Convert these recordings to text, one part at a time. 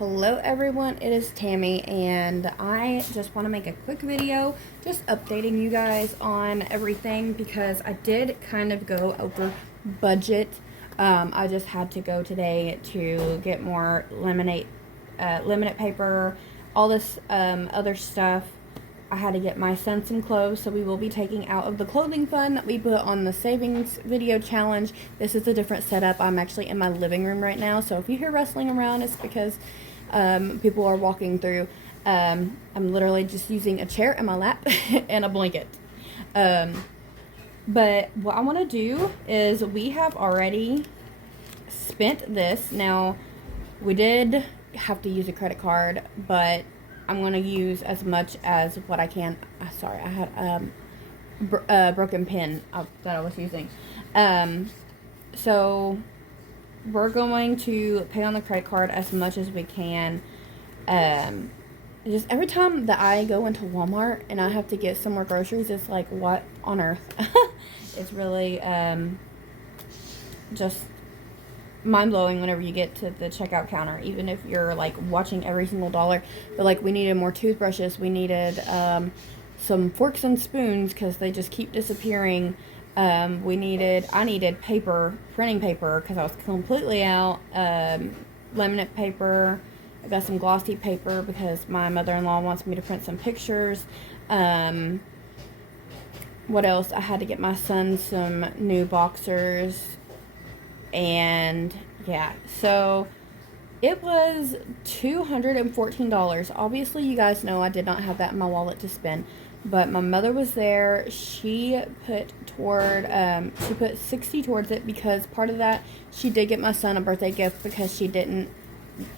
Hello everyone, it is Tammy and I just want to make a quick video just updating you guys on everything because I did kind of go over budget. I just had to go today to get more laminate paper, all this other stuff. I had to get my son some clothes, so we will be taking out of the clothing fund that we put on the savings video challenge. This is a different setup. I'm actually in my living room right now, so if you hear rustling around, it's because people are walking through. I'm literally just using a chair in my lap and a blanket. But what I want to do is we have already spent this. Now, we did have to use a credit card, but I'm going to use as much as what I can. Sorry, I had a broken pen that I was using. So we're going to pay on the credit card as much as we can. Just every time that I go into Walmart and I have to get some more groceries, it's like, what on earth? It's really just mind-blowing whenever you get to the checkout counter, even if you're like watching every single dollar. But like, we needed more toothbrushes, we needed some forks and spoons because they just keep disappearing. I needed paper, printing paper, because I was completely out. Laminate paper. I got some glossy paper because my mother-in-law wants me to print some pictures. What else? I had to get my son some new boxers. And yeah, so it was $214. Obviously, you guys know I did not have that in my wallet to spend, but my mother was there. She put $60 towards it because part of that, she did get my son a birthday gift because she didn't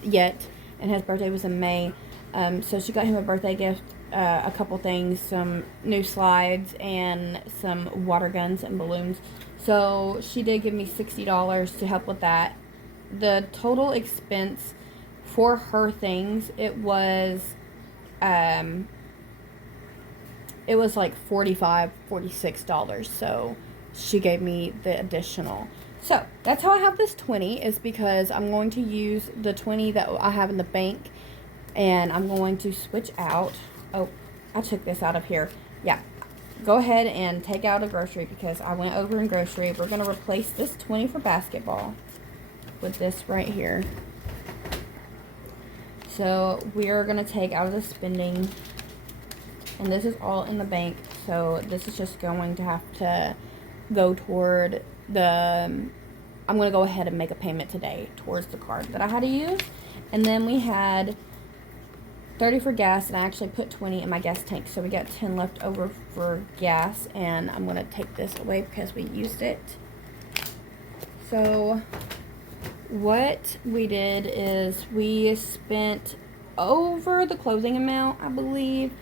yet, and his birthday was in May. So she got him a birthday gift, a couple things, some new slides and some water guns and balloons. So she did give me $60 to help with that. The total expense for her things, it was like $45, $46. So she gave me the additional. So that's how I have this 20, is because I'm going to use the 20 that I have in the bank, and I'm going to switch out. Oh, I took this out of here. Yeah. Go ahead and take out a grocery because I went over in grocery. We're going to replace this 20 for basketball with this right here. So we are going to take out of the spending, and this is all in the bank. So this is just going to have to go toward I'm going to go ahead and make a payment today towards the card that I had to use. And then we had 30 for gas, and I actually put 20 in my gas tank, so we got 10 left over for gas, and I'm going to take this away because we used it. So what we did is we spent over the clothing amount, I believe.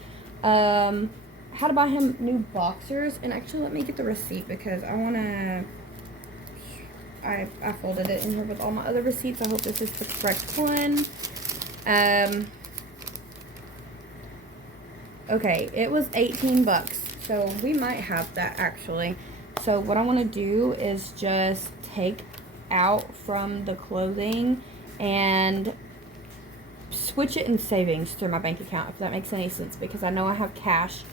I had to buy him new boxers, and actually let me get the receipt because I want to, I folded it in here with all my other receipts. I hope this is the correct one. Okay, it was 18 bucks, so we might have that actually. So what I want to do is just take out from the clothing and switch it in savings through my bank account, if that makes any sense, because I know I have cash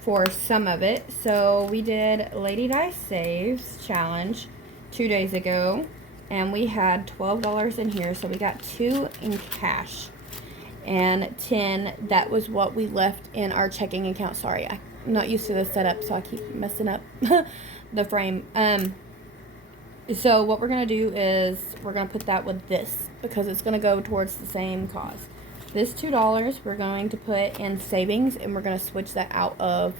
for some of it. So we did Lady Di Saves challenge 2 days ago, and we had $12 in here, so we got 2 in cash. And 10, that was what we left in our checking account. Sorry, I'm not used to this setup, so I keep messing up the frame. So what we're going to do is we're going to put that with this because it's going to go towards the same cause. This $2 we're going to put in savings, and we're going to switch that out of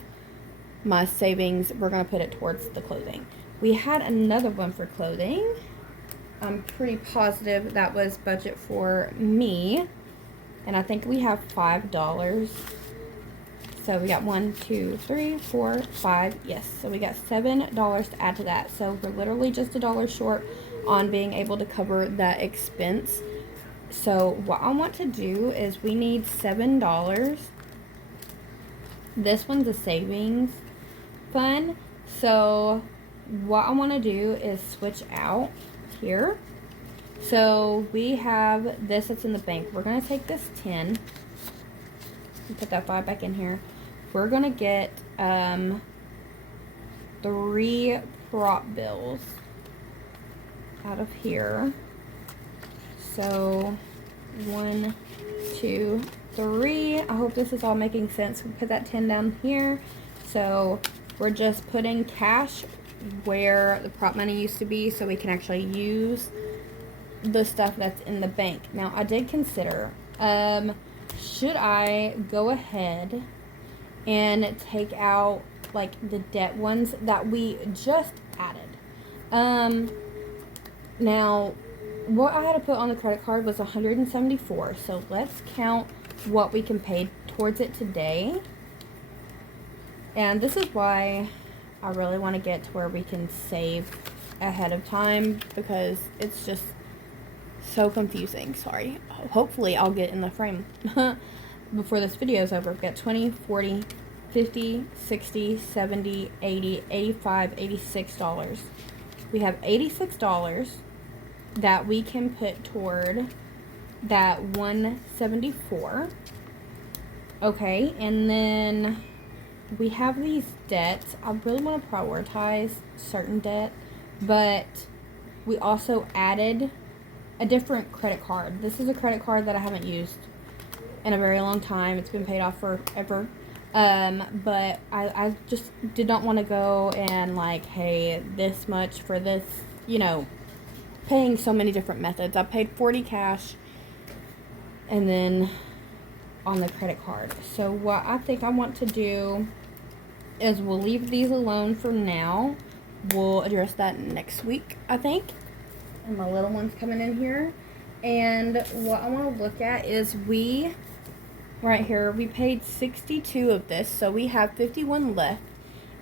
my savings. We're going to put it towards the clothing. We had another one for clothing. I'm pretty positive that was budget for me. And I think we have $5. So we got 1, 2, 3, 4, 5. Yes. So we got $7 to add to that. So we're literally just $1 short on being able to cover that expense. So what I want to do is we need $7. This one's a savings fund. So what I want to do is switch out here. So we have this that's in the bank. We're going to take this 10 and put that 5 back in here. We're going to get 3 prop bills out of here. So 1, 2, 3. I hope this is all making sense. We put that 10 down here. So we're just putting cash where the prop money used to be so we can actually use the stuff that's in the bank. Now, I did consider, should I go ahead and take out like the debt ones that we just added? Now, what I had to put on the credit card was $174. So let's count what we can pay towards it today. And this is why I really want to get to where we can save ahead of time, because it's just so confusing. Sorry. Hopefully I'll get in the frame before this video is over. We've got 20, 40, 50, 60, 70, 80, 85, $86. We have $86 that we can put toward that 174. Okay, and then we have these debts. I really want to prioritize certain debt, but we also added a different credit card. This is a credit card that I haven't used in a very long time. It's been paid off forever. But I just did not want to go and like, hey, this much for this, you know, paying so many different methods. I paid 40 cash and then on the credit card. So what I think I want to do is we'll leave these alone for now. We'll address that next week, I think. And my little one's coming in here. And what I want to look at is right here, we paid 62 of this. So we have 51 left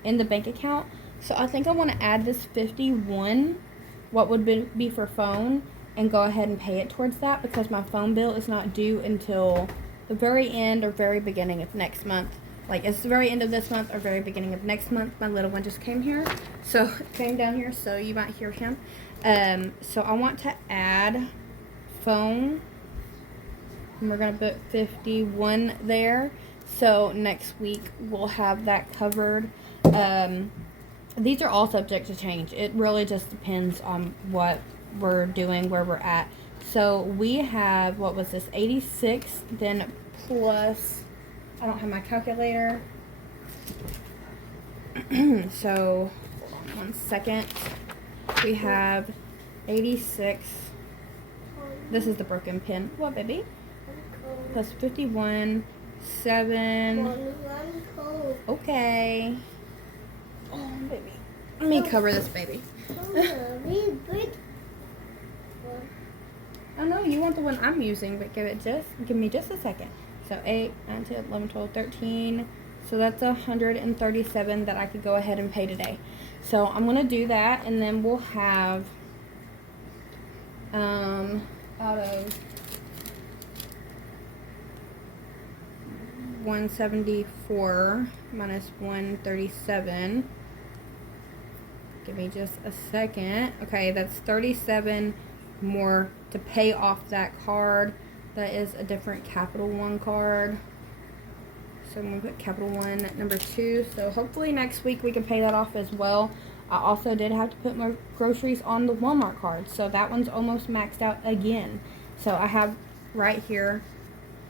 in the bank account. So I think I want to add this 51, what would be for phone, and go ahead and pay it towards that, because my phone bill is not due until the very end or very beginning of next month. Like, it's the very end of this month or very beginning of next month. My little one just came here, so came down here, so you might hear him. So I want to add phone, and we're gonna put 51 there. So next week we'll have that covered. These are all subject to change. It really just depends on what we're doing, where we're at. So we have, what was this, 86, then plus, I don't have my calculator. So, hold on 1 second. We have 86. This is the broken pin. What, baby? Plus 51, 7. Okay. Oh, baby. Let me cover this baby. I know you want the one I'm using, but give me just a second. So 8, 9, 10, 11, 12, 13. So that's 137 that I could go ahead and pay today. So I'm gonna do that, and then we'll have out of 174 minus 137. Give me just a second. Okay, that's 37 more to pay off that card. That is a different Capital One card. So I'm going to put Capital One number 2. So hopefully next week we can pay that off as well. I also did have to put my groceries on the Walmart card. So that one's almost maxed out again. So I have right here,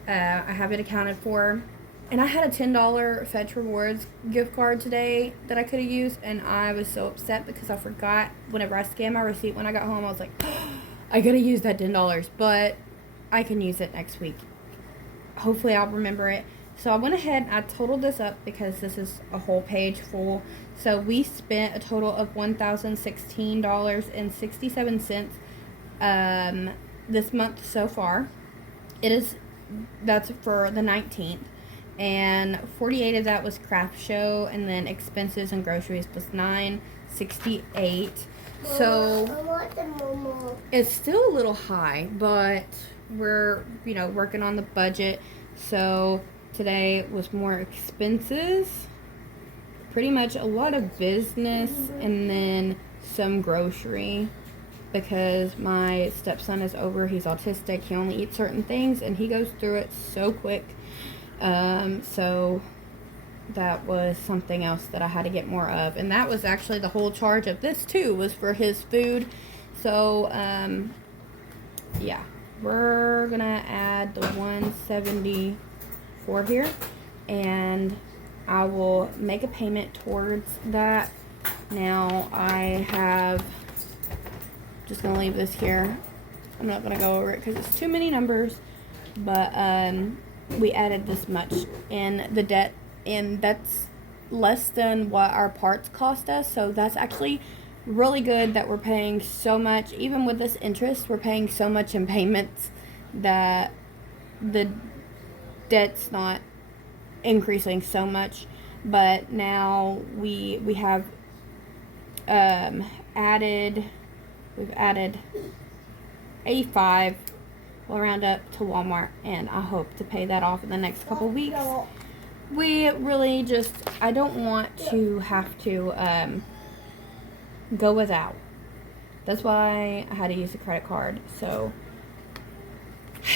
I have it accounted for. And I had a $10 Fetch Rewards gift card today that I could have used. And I was so upset because I forgot whenever I scanned my receipt when I got home. I was like, I gotta use that $10. But I can use it next week. Hopefully I'll remember it. So I went ahead and I totaled this up because this is a whole page full. So we spent a total of $1,016.67 this month so far. That's for the 19th. And 48 of that was craft show, and then expenses and groceries was $9.68. So it's still a little high, but we're working on the budget. So today was more expenses, pretty much a lot of business, and then some grocery. because my stepson is over. He's autistic. He only eats certain things, and he goes through it so quick. So that was something else that I had to get more of. And that was actually the whole charge of this, too, was for his food. So, yeah. We're going to add the 174 here. And I will make a payment towards that. Now, I have... just going to leave this here. I'm not going to go over it because it's too many numbers. But, we added this much in the debt, and that's less than what our parts cost us. So that's actually really good that we're paying so much. Even with this interest, we're paying so much in payments that the debt's not increasing so much. But now we have added 85. We'll round up to Walmart, and I hope to pay that off in the next couple weeks. We really just, I don't want to have to go without. That's why I had to use a credit card. So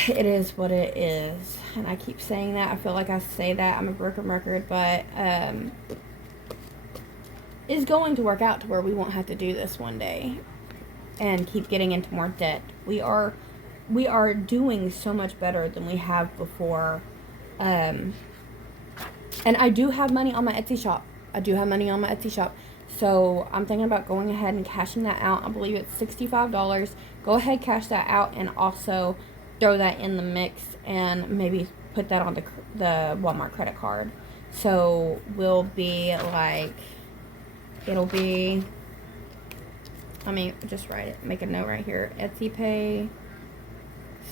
it is what it is. And I keep saying that. I feel like I say that. I'm a broken record, but it's going to work out to where we won't have to do this one day and keep getting into more debt. We are doing so much better than we have before. And I do have money on my Etsy shop. So I'm thinking about going ahead and cashing that out. I believe it's $65. Go ahead, cash that out, and also throw that in the mix and maybe put that on the Walmart credit card. So we'll be like, it'll be, just write it. Make a note right here. Etsy Pay.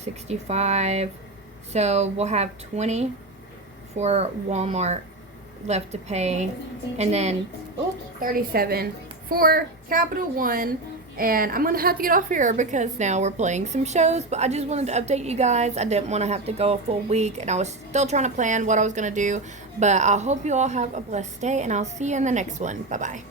65. So we'll have 20 for Walmart left to pay, and then 37 for Capital One. And I'm gonna have to get off here because now we're playing some shows, but I just wanted to update you guys. I didn't want to have to go a full week, and I was still trying to plan what I was gonna do. But I hope you all have a blessed day, and I'll see you in the next one. Bye bye.